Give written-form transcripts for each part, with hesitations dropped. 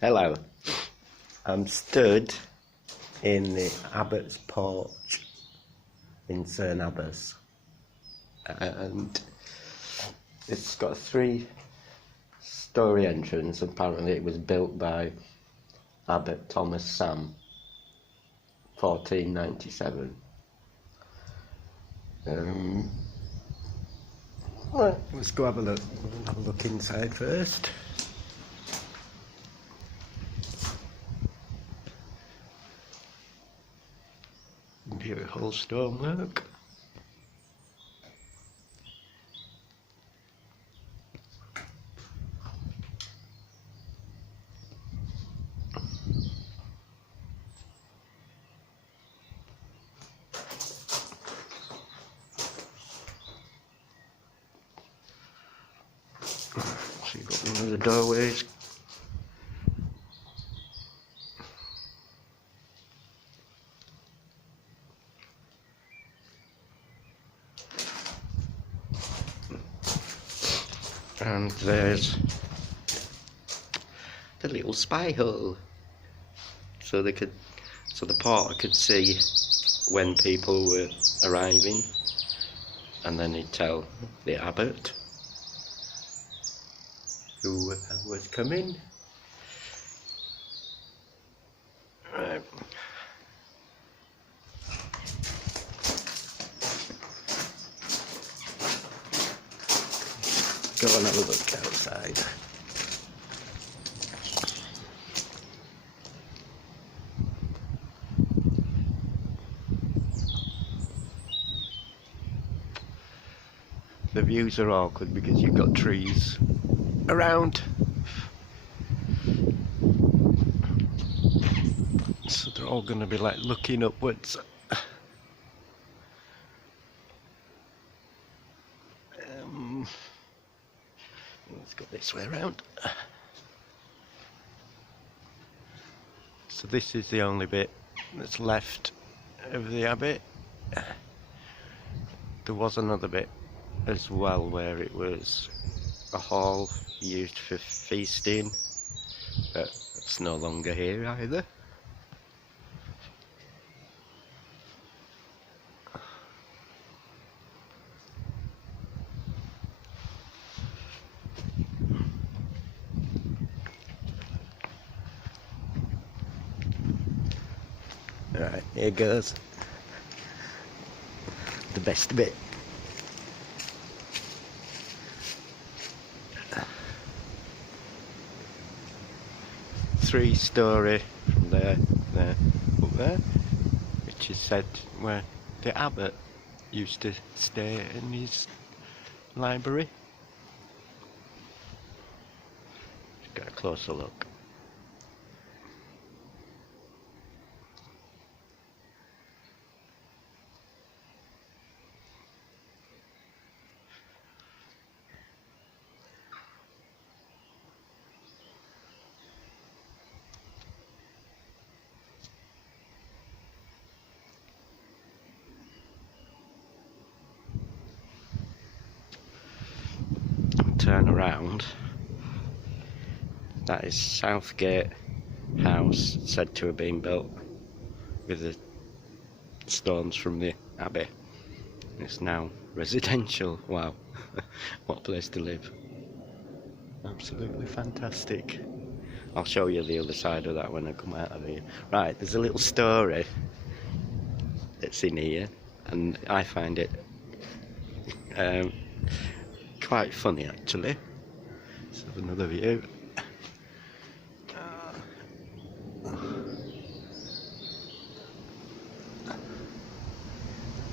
Hello, I'm stood in the abbot's porch in Cerne abbas, and it's got a 3-storey entrance. Apparently it was built by Abbot Thomas Sam, 1497. Right, let's go have a look. Have a look inside first. Beautiful stonework. So you've got one of the doorways. And there's the little spy hole, so the porter could see when people were arriving, and then he'd tell the abbot who was coming. Right. Go and have a look outside. The views are awkward because you've got trees around, so they're all going to be like looking upwards. Let's go this way around. So this is the only bit that's left of the abbey. There was another bit as well where it was a hall used for feasting, but it's no longer here either. Right, here goes the best bit. Three-storey from there, up there, which is said where the abbot used to stay in his library. Let's get a closer look. Turn around. That is Southgate House, said to have been built with the stones from the abbey. It's now residential. Wow, what a place to live. Absolutely fantastic. I'll show you the other side of that when I come out of here. Right, there's a little story that's in here, and I find it quite funny actually. Let's have another view.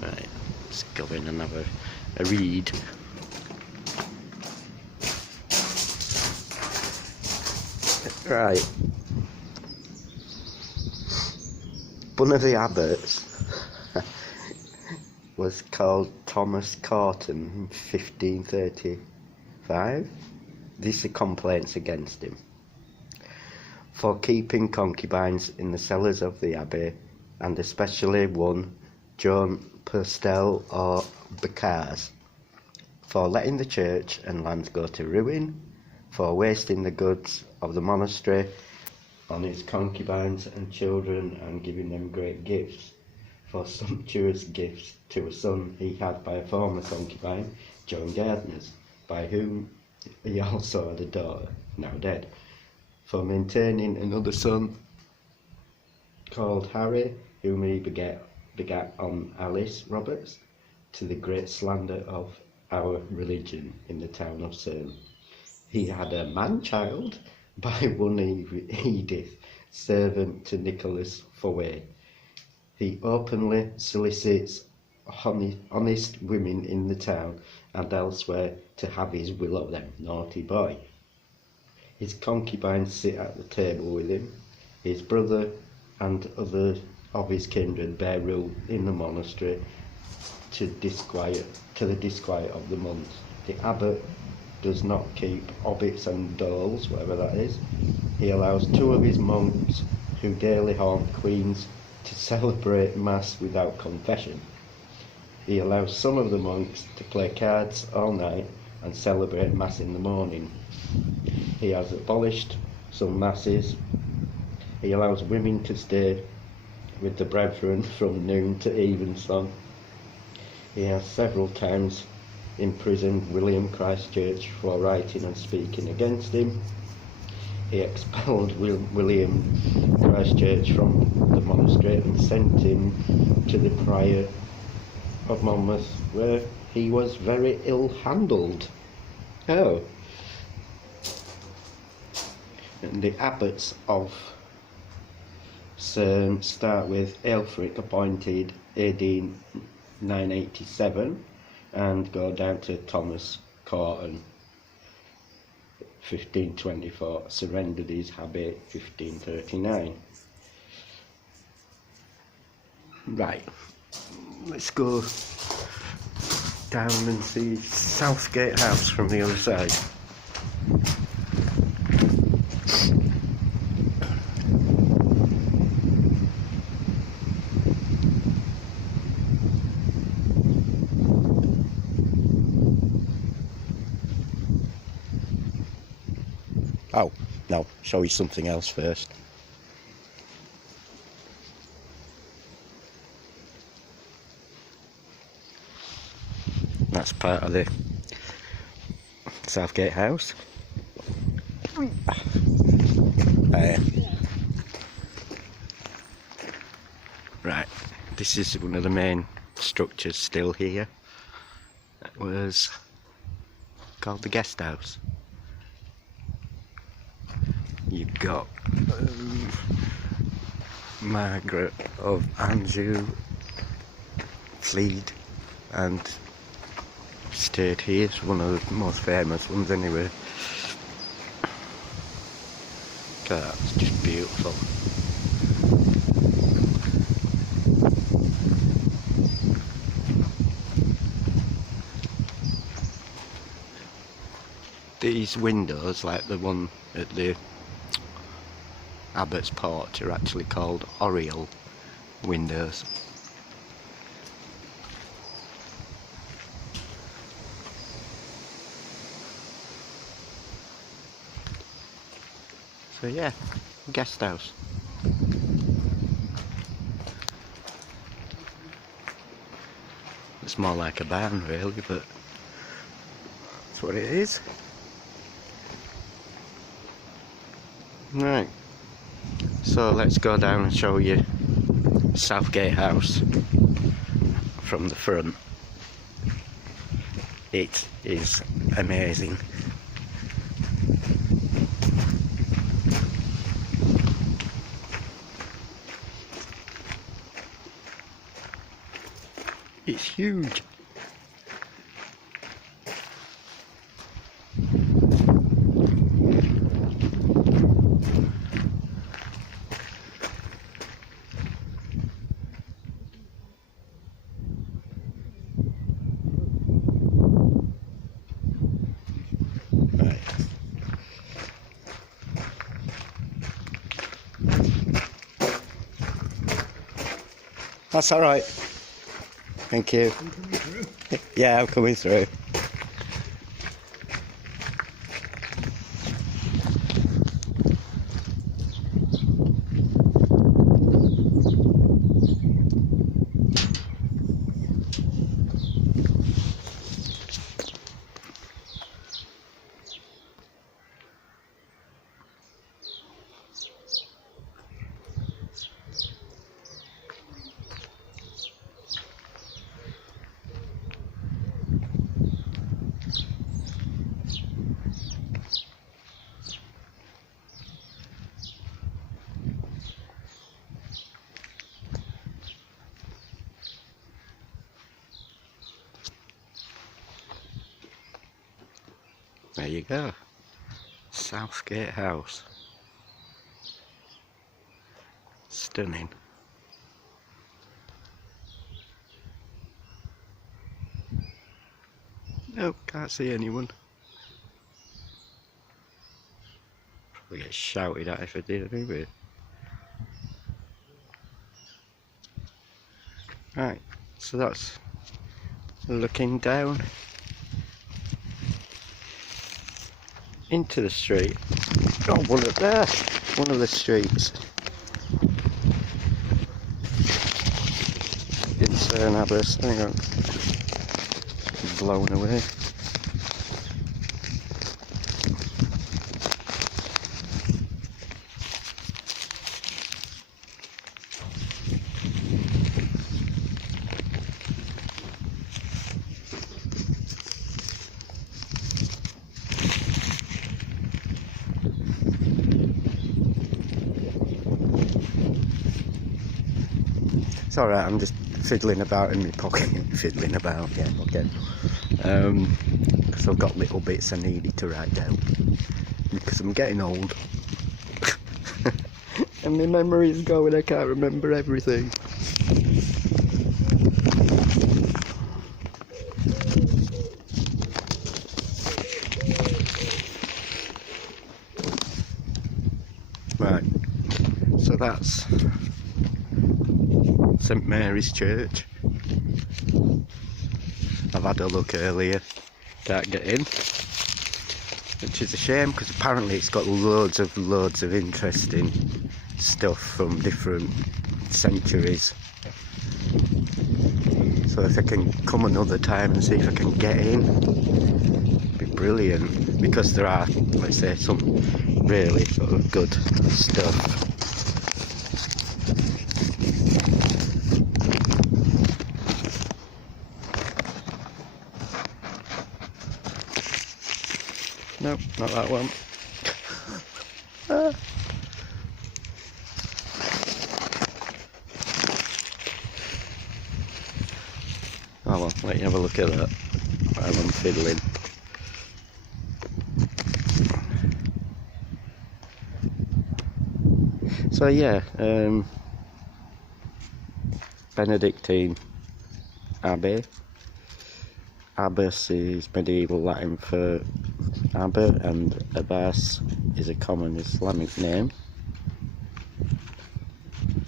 Right, let's go in and have a read. Right, one of the abbots was called Thomas Corton in 1535. These are complaints against him for keeping concubines in the cellars of the abbey, and especially one, Joan Purcell or Becars, for letting the church and lands go to ruin, for wasting the goods of the monastery on his concubines and children and giving them great gifts, for sumptuous gifts to a son he had by a former concubine, Joan Gardner's, by whom he also had a daughter, now dead, for maintaining another son called Harry, whom he begat on Alice Roberts, to the great slander of our religion in the town of Cerne. He had a man-child by one Edith, servant to Nicholas Fowey. He openly solicits honest women in the town and elsewhere to have his will of them, naughty boy. His concubines sit at the table with him. His brother and other of his kindred bear rule in the monastery to the disquiet of the monks. The abbot does not keep obits and doles, whatever that is. He allows 2 of his monks, who daily haunt queens, to celebrate mass without confession. He allows some of the monks to play cards all night and celebrate mass in the morning. He has abolished some masses. He allows women to stay with the brethren from noon to evensong. He has several times imprisoned William Christchurch for writing and speaking against him. He expelled William Christchurch from the monastery and sent him to the prior of Monmouth, where he was very ill-handled. Oh. And the abbots of Cerne start with Aelfric, appointed AD 987, and go down to Thomas Corton, 1524, surrendered his habit, 1539. Right, let's go down and see Southgate House from the other side. Oh, no, show you something else first. That's part of the Southgate House. Right, this is one of the main structures still here. It was called the guest house. You've got Margaret of Anjou fled and stayed here. It's one of the most famous ones anyway. God, it's just beautiful. These windows, like the one at the abbot's porch, are actually called oriel windows. So yeah, guest house. It's more like a barn really, but that's what it is. Right, so let's go down and show you Southgate House from the front. It is amazing. It's huge. Right. That's all right. Thank you. Yeah, I'm coming through. There you go. Southgate House. Stunning. Nope, can't see anyone. Probably get shouted at if I did anyway. Right, so that's looking down into the street. Oh, one up there, one of the streets in Cerne, abbas. Hang on, blown away. It's alright, I'm just fiddling about in my pocket. Fiddling about, yeah, okay. Because I've got little bits I needed to write down. Because I'm getting old. And my memory's going, I can't remember everything. Right, so that's St Mary's Church. I've had a look earlier, can't get in, which is a shame because apparently it's got loads of interesting stuff from different centuries. So if I can come another time and see if I can get in, it'd be brilliant, because there are, let's say, some really sort of good stuff. Nope, not that one. Oh well, let you have a look at that while I'm fiddling. So yeah, Benedictine Abbey. Abbas is medieval Latin for abbot, and abbas is a common Islamic name.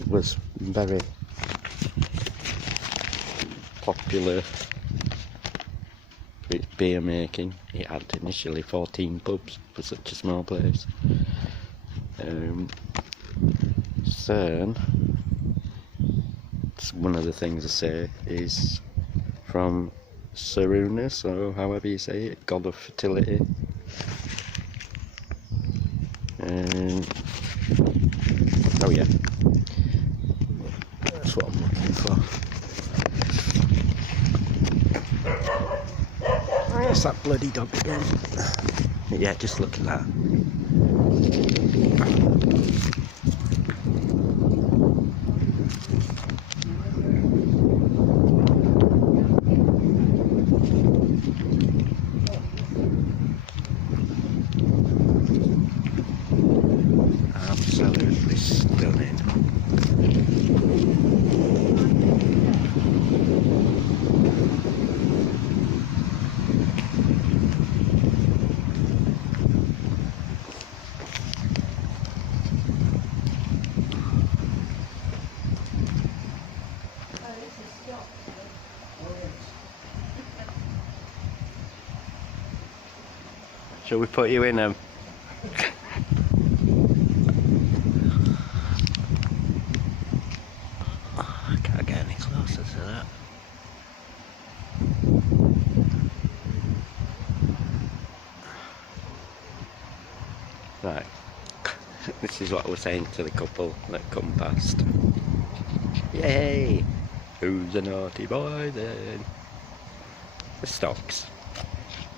It was very popular with beer making. It had initially 14 pubs for such a small place. Cerne, one of the things I say, is from Cerne, so however you say it, god of fertility. Oh yeah, that's what I'm looking for. Where's that bloody dog again? Yeah, just look at that. Absolutely stunning. Shall we put you in them? I can't get any closer to that. Right, this is what I was saying to the couple that come past. Yay! Who's a naughty boy then? The stocks.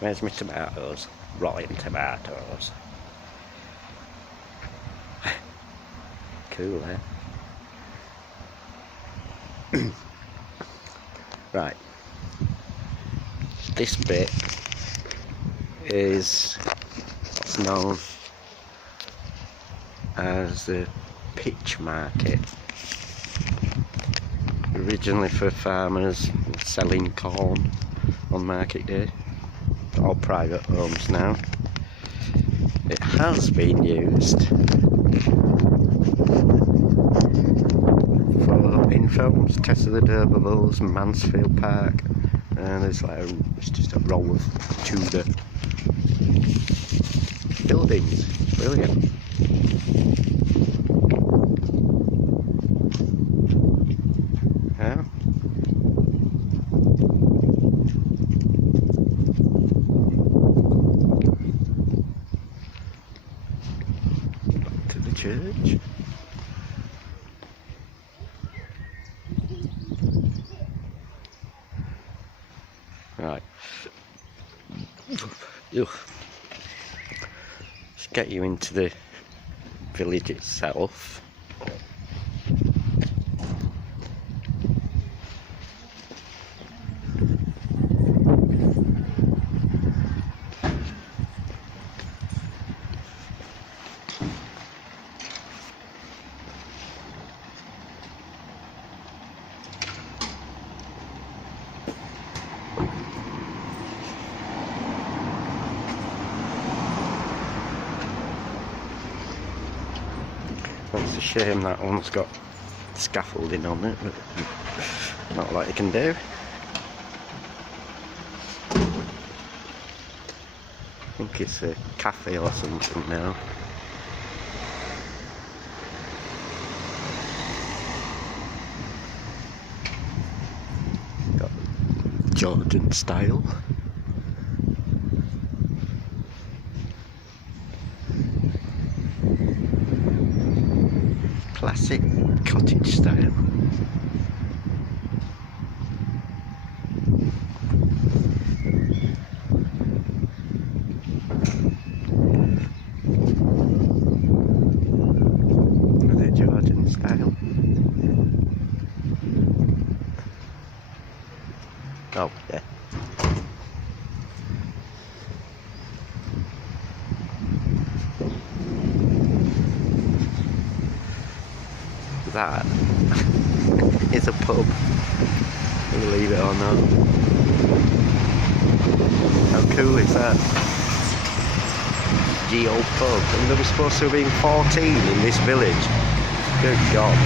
Where's my tomatoes? Rotten tomatoes. Cool, eh? Right. This bit is what's known as the pitch market. Originally for farmers selling corn on market day. All private homes now. It has been used in films, Test of the D'Urbervilles, Mansfield Park, and it's just a row of Tudor buildings. Brilliant. Yeah. Back to the church. Right. Let's get you into the village itself. It's a shame that one's got scaffolding on it, but not a lot you can do. I think it's a cafe or something now. Got Georgian style. Classic cottage style. The Georgian style. Oh, yeah. That is a pub, believe it or not. How cool is that? Geo pub, and there was supposed to have been 14 in this village. Good God.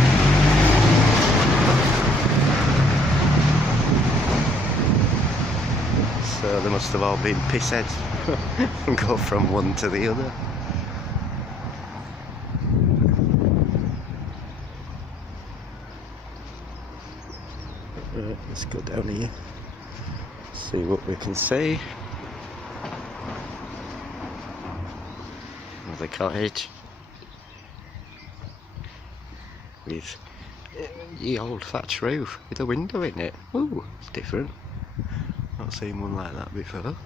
So they must have all been pissheads and go from one to the other. Right, let's go down here, see what we can see. Another cottage with the old thatch roof with a window in it. Ooh, it's different. Not seen one like that before.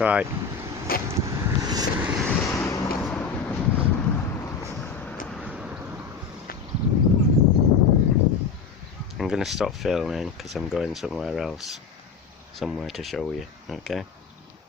Right. I'm going to stop filming because I'm going somewhere else, somewhere to show you, okay?